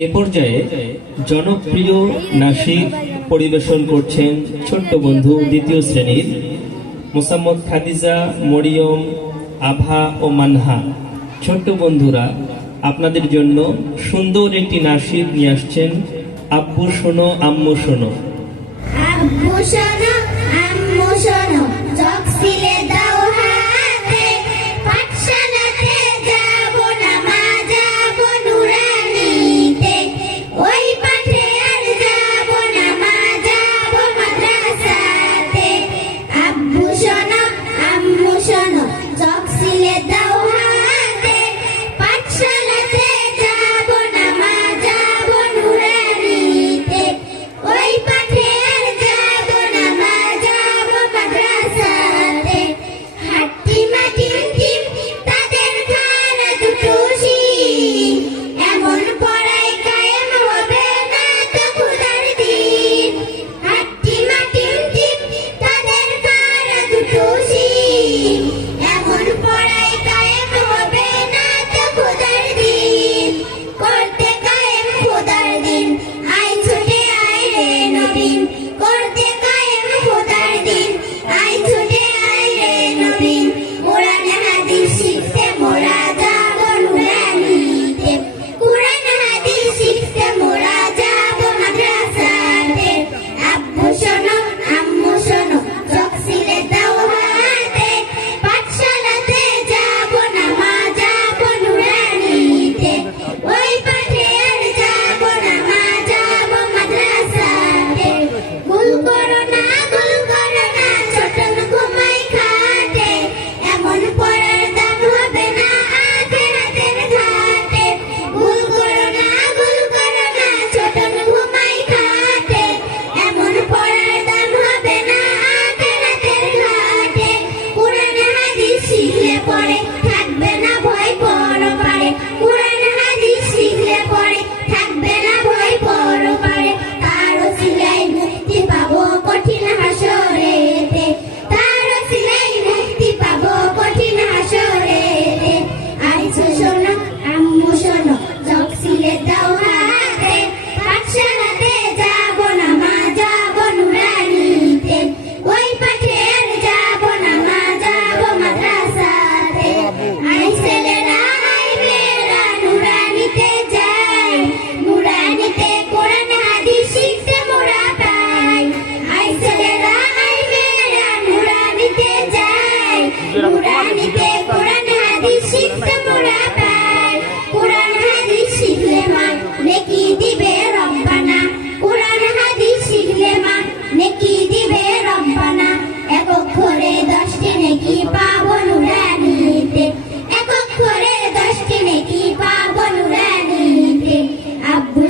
এ পর্যায়ে জনপ্রিয় নাসিক পরিবেশন করছেন ছোট্ট বন্ধু দ্বিতীয় শ্রেণির মোসাম্মদ খাদিজা, মরিয়ম, আভা ও মানহা। ছোট্ট বন্ধুরা, আপনাদের জন্য সুন্দর একটি নাসিক নিয়ে আসছেন আব্বু শোনো, আম্মু শোনো। শোনো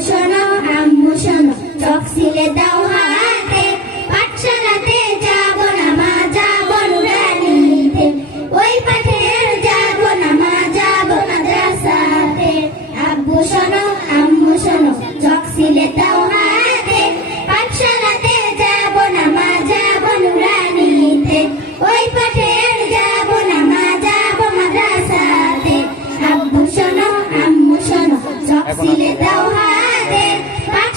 শোনো আম্মু শোনো চকসিলে দাও Bye.